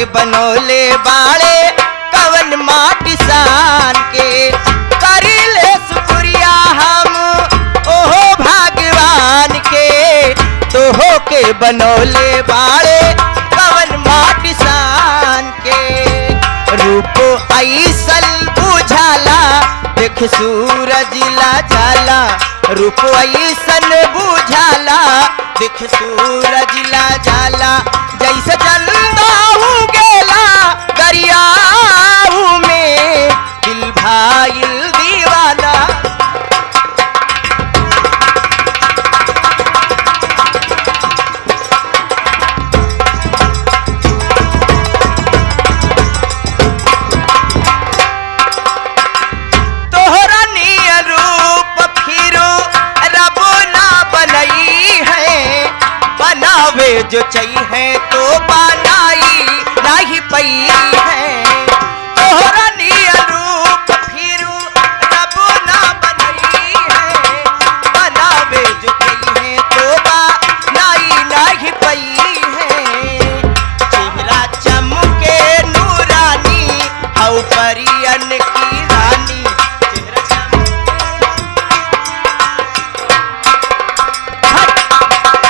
के बनौले बाड़े कवन माटी सान के करिले शुक्रिया हम ओहो भगवान के तोहो के बनौले बाड़े कवन माटी सान के रूप ऐसल बुझाला देख सूरज ला जाला रूप ऐसन बुझाला देख सूरज ला जाला जैसे चंदा उगेला दरियाऊ में दिल भाईल दीवाना तोहरा नियर रूप फिरो रब ना बनई है बनावे जो चाहिए तो बनाई नहीं पई है तोहरा नियर रूप फिरो रब ना बनई है बनावे जो चाहिए तो बनाई नहीं पई है चेहरा चमके नूरानी हौ परियन